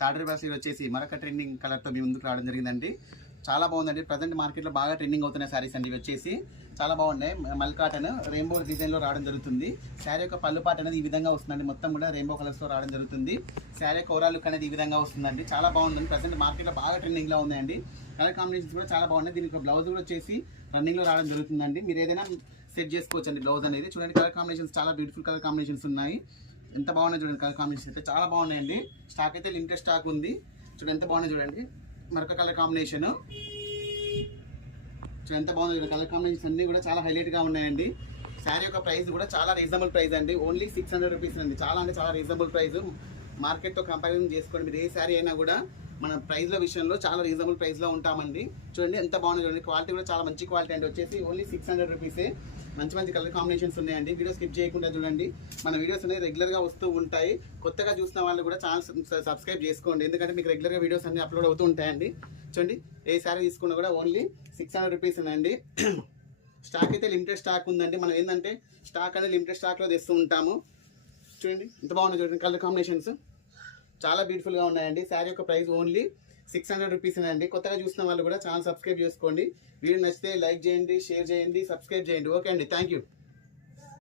తాడరి brass వచ్చేసి మరొక trending కలర్తో మీ ముందుకు రావడం జరిగిందండి. చాలా బాగుందండి. ప్రజెంట్ మార్కెట్లో బాగా ట్రెండింగ్ అవుతున్న శారీస్ అండి. ఇవి వచ్చేసి చాలా బాగున్నాయి. మల్ కాటన్ రెయిన్బో డిజైన్లో రావడం జరుగుతుంది. శారీ యొక్క పళ్ళు పాట అనేది ఈ విధంగా వస్తుందండి. మొత్తం కూడా రెయిన్బో కలర్స్లో రావడం జరుగుతుంది. శారీ యొక్క ఓవరాల్ లుక్ అనేది ఈ విధంగా వస్తుందండి. చాలా బాగుందండి. ప్రజెంట్ మార్కెట్లో బాగా ట్రెండింగ్లో ఉందండి. కలర్ కాంబినేషన్స్ కూడా చాలా బాగున్నాయి. దీనికి బ్లౌజ్ కూడా వచ్చేసి రన్నింగ్లో రావడం జరుగుతుందండి. మీరు ఏదైనా సెట్ చేసుకోవచ్చు అండి. బ్లౌజ్ అనేది చూడండి. కలర్ కాంబినేషన్స్ చాలా బ్యూటిఫుల్ కలర్ కాంబినేషన్స్ ఉన్నాయి. ఎంత బాగున్నాయి చూడండి. కలర్ కాంబినేషన్ అయితే చాలా బాగున్నాయండి. స్టాక్ అయితే లిమిటెడ్ స్టాక్ ఉంది. చూడండి ఎంత బాగున్నాయి చూడండి. మరొక కలర్ కాంబినేషన్ చూడండి ఎంత బాగుంది. కలర్ కాంబినేషన్స్ అన్నీ కూడా చాలా హైలైట్గా ఉన్నాయండి. శారీ యొక్క ప్రైస్ కూడా చాలా రీజనబుల్ ప్రైస్ అండి. ఓన్లీ 600 రూపీస్ అండి. చాలా అంటే చాలా రీజనబుల్ ప్రైస్. మార్కెట్తో కంపారిజన్ చేసుకోండి. మీరు ఏ శారీ అయినా కూడా మన ప్రైస్ల విషయంలో చాలా రీజనబుల్ ప్రైస్లో ఉంటామండి. చూడండి ఎంత బాగుంది చూడండి. క్వాలిటీ కూడా చాలా మంచి క్వాలిటీ అండి. వచ్చేసి ఓన్లీ 600 రూపీసే. మంచి మంచి కలర్ కాంబినేషన్స్ ఉన్నాయండి. వీడియో స్కిప్ చేయకుండా చూడండి. మన వీడియోస్ అనేది రెగ్యులర్గా వస్తూ ఉంటాయి. కొత్తగా చూసిన వాళ్ళు కూడా ఛానల్ సబ్స్క్రైబ్ చేసుకోండి. ఎందుకంటే మీకు రెగ్యులర్గా వీడియోస్ అన్ని అప్లోడ్ అవుతూ ఉంటాయండి. చూడండి ఏ శారీ తీసుకున్నా కూడా ఓన్లీ 600 రూపీస్ అండి. స్టాక్ అయితే లిమిటెడ్ స్టాక్ ఉందండి. మనం ఏంటంటే స్టాక్ అనేది లిమిటెడ్ స్టాక్లో తెస్తూ ఉంటాము. చూడండి ఎంత బాగున్నాయి చూడండి. కలర్ కాంబినేషన్స్ చాలా బ్యూటిఫుల్గా ఉన్నాయండి. శారీ యొక్క ప్రైస్ ఓన్లీ 600 రూపీస్ అండి. కొత్తగా చూసిన వాళ్ళు కూడా ఛానల్ సబ్స్క్రైబ్ చేసుకోండి. వీడియో నచ్చితే లైక్ చేయండి, షేర్ చేయండి, సబ్స్క్రైబ్ చేయండి. ఓకే అండి, థ్యాంక్ యూ.